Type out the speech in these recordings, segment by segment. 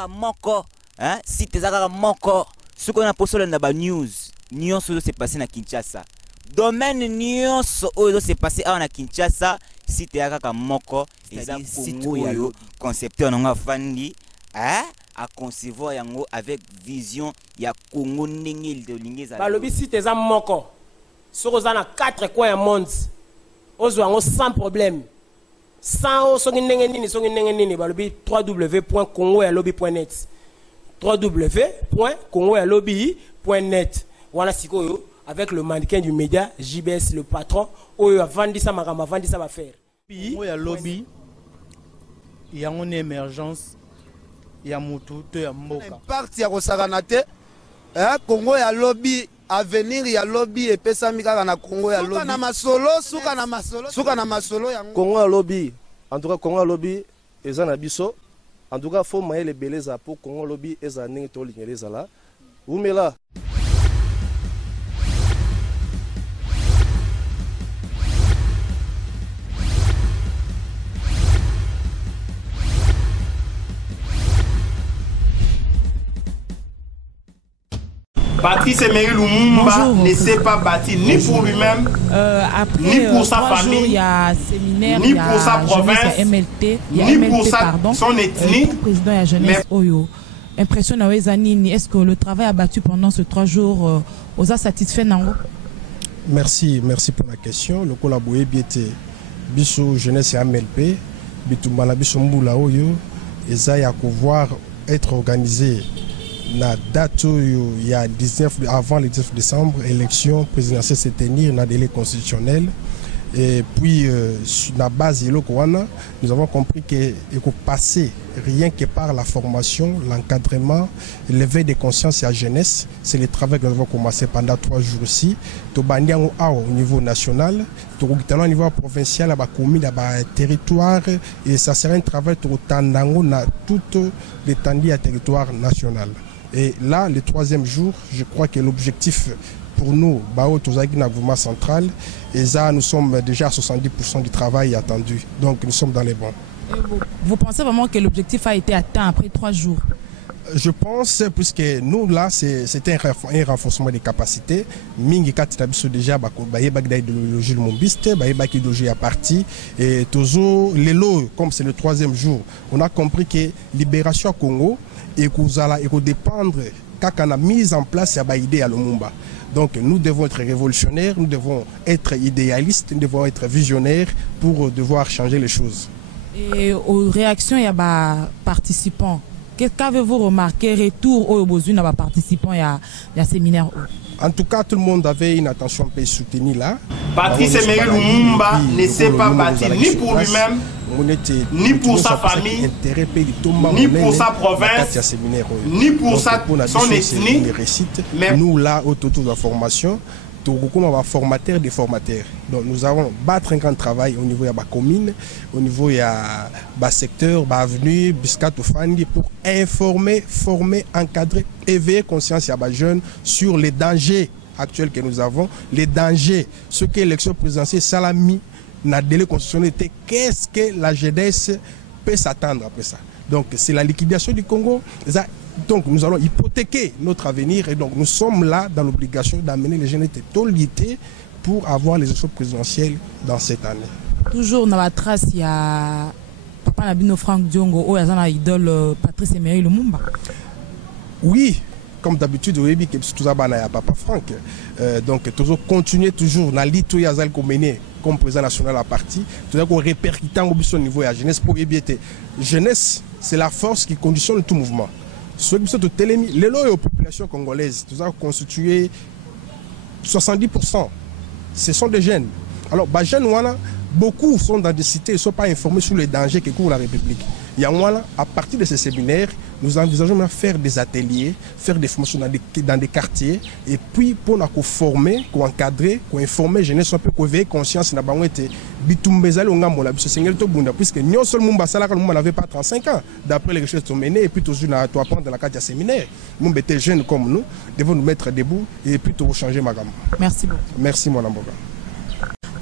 ezaka moko, hein, site ezaka moko. Ce qu'on a posé dans la news, news s'est passé na Kinshasa. Domaine news s'est passé à Kinshasa, site ezaka moko, c'est-à-dire site oyo concepteur nga fandi, hein, à concevoir yango avec vision ya Congo ndenge de lingeza. Ba lobi site ezaka moko. Soko za na 4 coins du monde. Ozo yango sans problème. Sans songi ndenge nini balobi www.congoyalobi.net www.congoyalobi.net. Voilà sikoyo avec le mannequin du média JBS le patron oyo avandi sa makama avandi sa ba faire. Congoyalobi il y a une émergence il y a mutu to ya mboka. Parti ya kosakanate Congoyalobi avenir ya lobby et pesa mika na Congo ya lobby. Suka na masolo ya Congo ya lobby. En tout cas Congo ya lobby ezana biso. En tout cas faut mailler les beleza pour Congo lobby ezana to lingeleza là. Umela. Patrice Emery Lumumba ne s'est pas bâti ni pour lui-même, ni pour sa famille, ni pour sa province, ni pour son ethnie. Président de la jeunesse Oyo. Impression est-ce que le travail abattu pendant ces 3 jours vous a satisfait Nango? Merci pour la question. Le collaborateur biété biso jeunesse et MLP, bitumbala biso mbula Oyo, eza ya pouvoir être organisé. La date il y a 19 avant le 19 décembre, élection présidentielle se tenir dans le délai constitutionnel. Et puis, sur la base de l'Okwana, nous avons compris qu'il faut passer rien que par la formation, l'encadrement, l'éveil des consciences et la jeunesse. C'est le travail que nous avons commencé pendant 3 jours ici. Au niveau national, au niveau provincial, au commune, au territoire. Et ça sera un travail tout l'étendue à territoire national. Et là, le 3e jour, je crois que l'objectif pour nous, Bao Tozaki Naguma central, et ça, nous sommes déjà à 70% du travail attendu. Donc nous sommes dans les bons. Vous pensez vraiment que l'objectif a été atteint après 3 jours? Je pense, puisque nous là, c'était un renforcement des capacités. Mingi Katitabiso déjà, Bayebagda idéologie le Mombiste, Bayebaki idéologie à partie. Et toujours, les lots, comme c'est le 3e jour, on a compris que libération à Congo, et qu'on dépendre quand on a mis en place la idée à Lumumba. Donc nous devons être révolutionnaires, nous devons être idéalistes, nous devons être visionnaires pour devoir changer les choses. Et aux réactions, il y a des participants. Qu'avez-vous remarqué, retour aux besoins des participants à la séminaire? En tout cas, tout le monde avait une attention un peu soutenue là. Patrice Emery Lumumba ne s'est pas bâti ni pour lui-même, ni pour sa famille, ni pour sa province, ni pour son ethnie. Mais nous là, autour de la formation, nous sommes formateurs des formateurs. Donc nous allons battre un grand travail au niveau de la commune, au niveau de la secteur, de l'avenue, Biscato Fandi, pour informer, former, encadrer, éveiller conscience à les jeunes sur les dangers actuels que nous avons, les dangers, ce que l'élection présidentielle Salami n'a délai constitutionnel, qu'est-ce que la jeunesse peut s'attendre après ça. Donc c'est la liquidation du Congo. Donc nous allons hypothéquer notre avenir et donc nous sommes là dans l'obligation d'amener les jeunes tolité pour avoir les élections présidentielles dans cette année. Toujours dans la trace, il y a Papa Nabino Franck Diongo, où il y a l'idole Patrice Emery Lumumba. Oui, comme d'habitude, au début, tout ça, il y a Papa Franck. Donc toujours continuer toujours dans l'ito Yazal Komené comme président national à parti, tout à coup répercutant au niveau de la jeunesse pour éviter. Jeunesse, c'est la force qui conditionne tout mouvement. Les lois aux populations congolaises, tout ça constitué 70%. Ce sont des jeunes. Alors, les jeunes, beaucoup sont dans des cités, ils ne sont pas informés sur les dangers que court la République. Il y a à partir de ces séminaires, nous envisageons de faire des ateliers, faire des formations dans des quartiers, et puis pour nous former, pour encadrer, pour informer les jeunes, pour éveiller conscience, puisque nous seulement n'avait pas 35 ans, d'après les recherches menées, et puis toujours nous apprendre dans la carte de séminaire. Nous, des jeunes comme nous, devons nous mettre debout et puis tout changer ma gamme. Merci beaucoup. Merci mon amboga.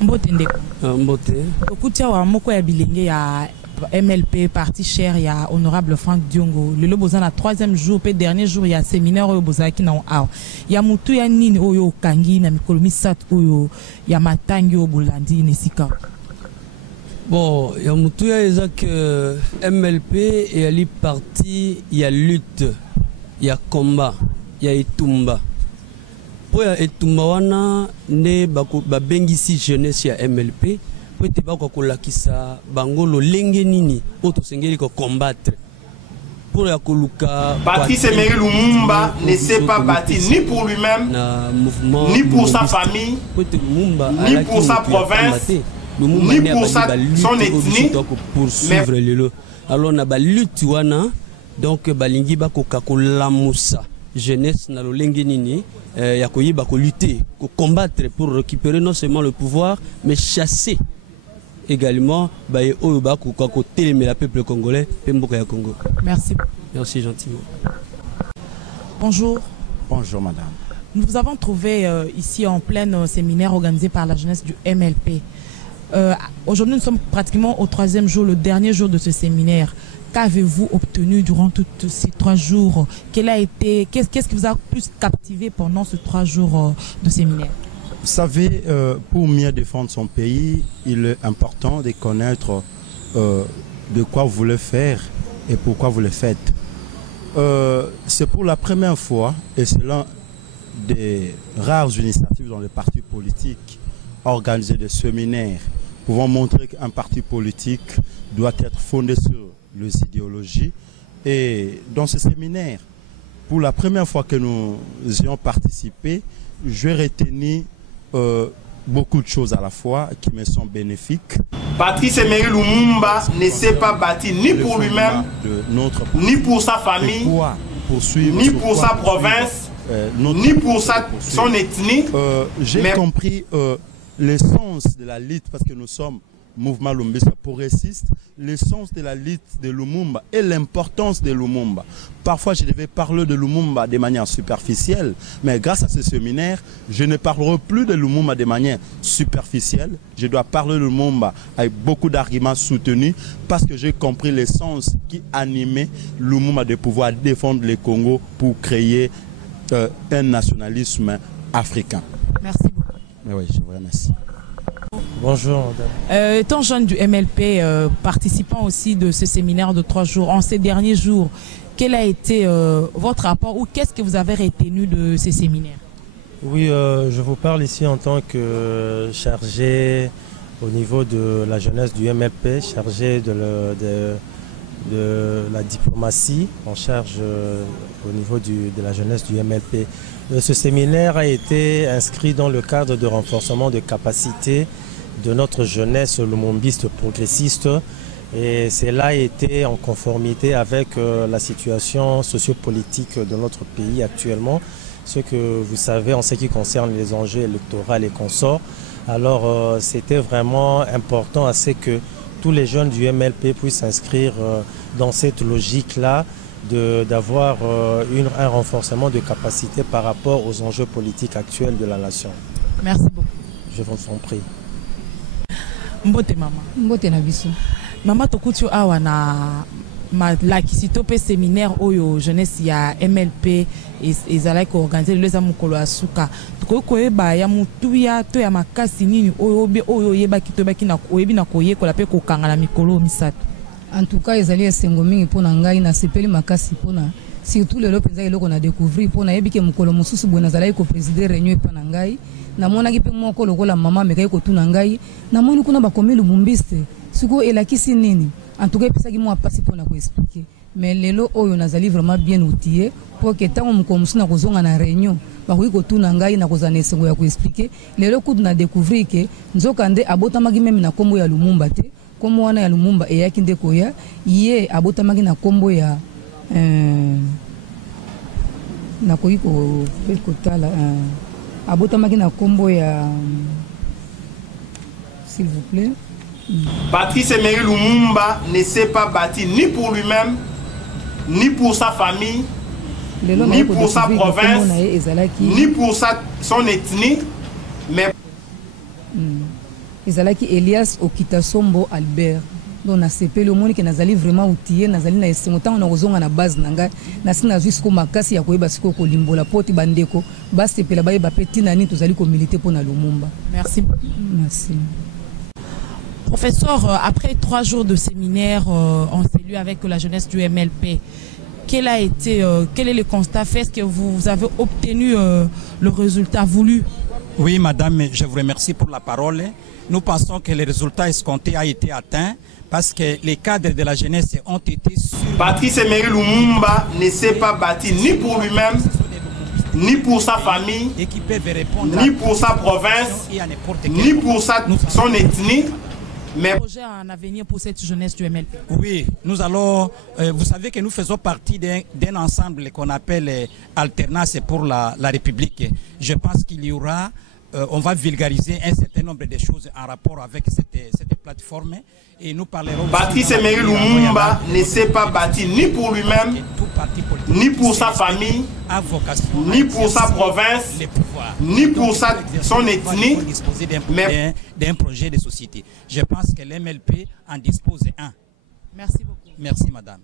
Mbote ndeko. Mbote. Okutia wa moko ya bilenge ya MLP parti cher, il y a honorable Franck Diongo. Le Lobozan a 3e jour, puis dernier jour, il y a séminaire au Bozaki na au. Il y a Moutou ya nini oyo kangi na mikolomi sat oyo il y a matangi au Bolandi nesika. Bon, il y a Moutou ya ezak MLP et ali parti, il y a lutte, il y a combat, il y a etumba. Pour ya etumba wana ne ba bengisi jeunesse ya MLP. Pour te bako kolakisa bangolo lenge nini oto sengeli ko combattre pour ya koluka Patrice Emery Lumumba ne s'est pas battu ni pour lui-même ni pour sa famille ni pour sa province ni pour son ethnie poursuivre lelo alors na ba lutte wana donc balingi bakoka kolamusa jeunesse na lolenge nini ya koyiba ko lutter ko combattre pour récupérer non seulement le pouvoir mais chasser également le peuple congolais. Merci. Merci gentiment. Bonjour. Bonjour madame. Nous vous avons trouvé ici en plein séminaire organisé par la jeunesse du MLP. Aujourd'hui nous sommes pratiquement au 3e jour, le dernier jour de ce séminaire. Qu'avez-vous obtenu durant tous ces 3 jours? Qu'est-ce qui vous a plus captivé pendant ces 3 jours de séminaire? Vous savez, pour mieux défendre son pays, il est important de connaître de quoi vous voulez faire et pourquoi vous le faites. C'est pour la première fois, et c'est l'un des rares initiatives dans les partis politiques, organiser des séminaires pouvant montrer qu'un parti politique doit être fondé sur les idéologies. Et dans ce séminaire, pour la première fois que nous y avons participé, j'ai retenu beaucoup de choses à la fois qui me sont bénéfiques. Patrice Emery Lumumba ne s'est pas battu ni pour lui-même, ni pour sa famille, ni pour sa province, ni pour son ethnie. J'ai compris l'essence de la lutte parce que nous sommes mouvement Lumbisa progressiste, l'essence de la lutte de Lumumba et l'importance de Lumumba. Parfois, je devais parler de Lumumba de manière superficielle, mais grâce à ce séminaire, je ne parlerai plus de Lumumba de manière superficielle. Je dois parler de Lumumba avec beaucoup d'arguments soutenus parce que j'ai compris l'essence qui animait Lumumba de pouvoir défendre le Congo pour créer un nationalisme africain. Merci beaucoup. Oui, je vous remercie. Bonjour. Étant jeune du MLP, participant aussi de ce séminaire de 3 jours, en ces derniers jours, quel a été votre rapport ou qu'est-ce que vous avez retenu de ces séminaires? Oui, je vous parle ici en tant que chargé au niveau de la jeunesse du MLP, chargé de la diplomatie, en charge au niveau de la jeunesse du MLP. Ce séminaire a été inscrit dans le cadre de renforcement de capacités de notre jeunesse lumumbiste progressiste et cela a été en conformité avec la situation sociopolitique de notre pays actuellement, ce que vous savez en ce qui concerne les enjeux électoraux et consorts. Alors c'était vraiment important à ce que tous les jeunes du MLP puissent s'inscrire dans cette logique-là d'avoir un renforcement de capacité par rapport aux enjeux politiques actuels de la nation. Merci beaucoup. Je vous en prie. Mbote mama. Mbote na biso. Mama tokutu awa na lakisi to pe séminaire oyo jeunesse ya MLP ezalaki ko organiser le za mukolo asuka. Koyeba ya mutuya to ya makasi nini oyo yebaki to baki na oyebi na koyekola pe kokanga na mikolo misato. En tout cas, ezali esengo mingi mpona ngai na sepeli makasi mpona surtout lelo penza eloko na découvrir mpona yebike mukolo mosusu boye nazalaki ko présider réunion epa na ngai namonaki mpe moko lokola mama amekaki kotuna ngai namoni kuna bakomi lumumbiste siko elakisi nini en tout cas epesaki mwa pasi mpona koexplike mais lelo oyo nazali vraiment bien outillé po ke ntango mokolo mosusu na kozonga na réunion bakoki kotuna ngai na kozala na esengo ya koexplike lelo kutu na découvrir ke nzoka nde abotamaki meme na nkombo ya Lumumba te kombo wana ya Lumumba eyaki nde koya ye abotamaki na nkombo ya nakoki kotala abotamaki na nkombo ya s'il vous plaît. Patrice Emery Lumumba ne s'est pas battu ni pour lui-même, ni pour sa famille, ni pour sa province, ni pour son ethnie, mais ezalaki Elias Okitasombo Albert donc nasepeli omoni ke nazali vraiment outillé nazali na esengo ntango nakozonga na base na ngai nasi nazwi siko makasi ya koyeba siko kolimbola po ti bandeko basepela bayeba mpe ntina nini tozali komilite mpo na lumumba. Merci. Professeur, après 3 jours de séminaire en cellule avec la jeunesse du MLP, quel est le constat fait? Est-ce que vous avez obtenu le résultat voulu? Oui, madame, je vous remercie pour la parole. Nous pensons que le résultat escompté a été atteint parce que les cadres de la jeunesse ont été sûrs. Patrice Emery Lumumba ne s'est pas bâti ni pour lui-même, ni pour sa famille, ni pour sa province, ni pour son ethnie. Mais projet en avenir pour cette jeunesse du MLP. Oui, nous allons, vous savez que nous faisons partie d'un ensemble qu'on appelle Alternance pour la République. Je pense qu'il y aura, on va vulgariser un certain nombre de choses en rapport avec cette plateforme et nous parlerons. Patrice Emery Lumumba ne s'est pas bâti ni pour lui-même, ni pour sa famille, ni pour sa province, ni pour son ethnie, mais d'un projet de société. Je pense que l'MLP en dispose un. Merci beaucoup. Merci, madame.